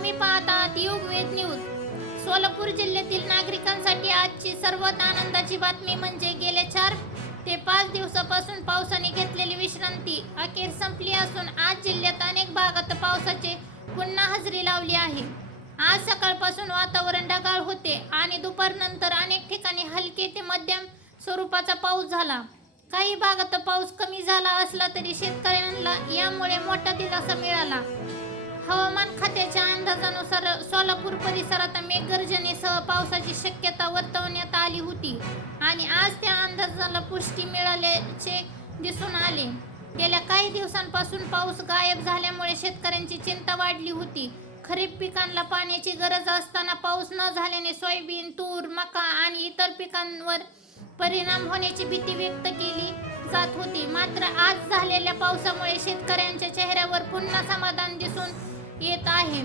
तुम्ही पाहतात युगवेद न्यूज। सोलापूर जिल्ह्यातील नागरिकांसाठी आजची सर्वात आनंदाची बातमी म्हणजे गेल्या 4 ते 5 दिवसापासून पावसाने घेतलेली विश्रांती अखेर संपली असून आज जिल्ह्यात अनेक भागात पावसाचे पुन्हा हजेरी लावली आहे। आज सकाळपासून वातावरण ढगाळ होते आणि दुपारनंतर अनेक ठिकाणी हलके ते मध्यम स्वरूपाचा पाऊस झाला। काही भागात पाऊस कमी झाला असला तरी शेतकऱ्यांना यामुळे मोठा दिलासा मिळाला। हवामान खात्याच्या अंदाजानुसार सोलापूर परिसरात मेघगर्जनेसह पावसाची शक्यता वर्तवण्यात आली होती आणि आज त्या अंदाजाला पुष्टी मिळाल्याचे दिसून आले। गेल्या काही दिवसांपासून पाऊस गायब झाल्यामुळे शेतकऱ्यांची चिंता वाढली होती। खरीप पिकांना पाण्याची गरज असताना पाऊस न झाल्याने सोयाबीन, तूर, मका आणि इतर पिकांवर परिणाम होण्याची भीती व्यक्त केली जात होती। मात्र आज झालेल्या पावसामुळे शेतकऱ्यांच्या चेहऱ्यावर पुन्हा समाधान दिसून येत आहे।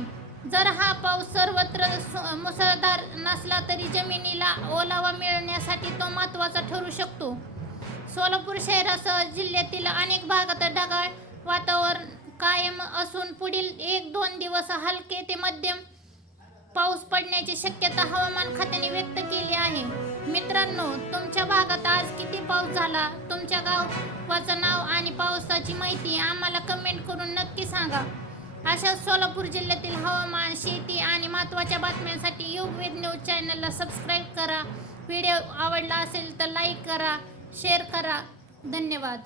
जर हा पाऊस सर्वत्र मुसळधार नसला तरी जमिनीला ओलावा मिळण्यासाठी तो महत्त्वाचा ठरू शकतो। सोलापूर शहरासह जिल्ह्यातील अनेक भागात ढगाळ वातावरण कायम असून पुढील 1-2 दिवस हलके ते मध्यम पाऊस पडण्याची शक्यता हवामान खात्याने व्यक्त केली आहे। मित्रांनो, तुमच्या भागात आज किती पाऊस झाला? तुमच्या गावाचं नाव आणि पावसाची माहिती आम्हाला कमेंट करून नक्की सांगा। अशाच सोलापूर जिल्ह्यातील हवामान, शेती आणि महत्त्वाच्या बातम्यांसाठी युगवेद न्यूज चॅनलला सबस्क्राईब करा। व्हिडिओ आवडला असेल तर लाईक करा, शेअर करा। धन्यवाद।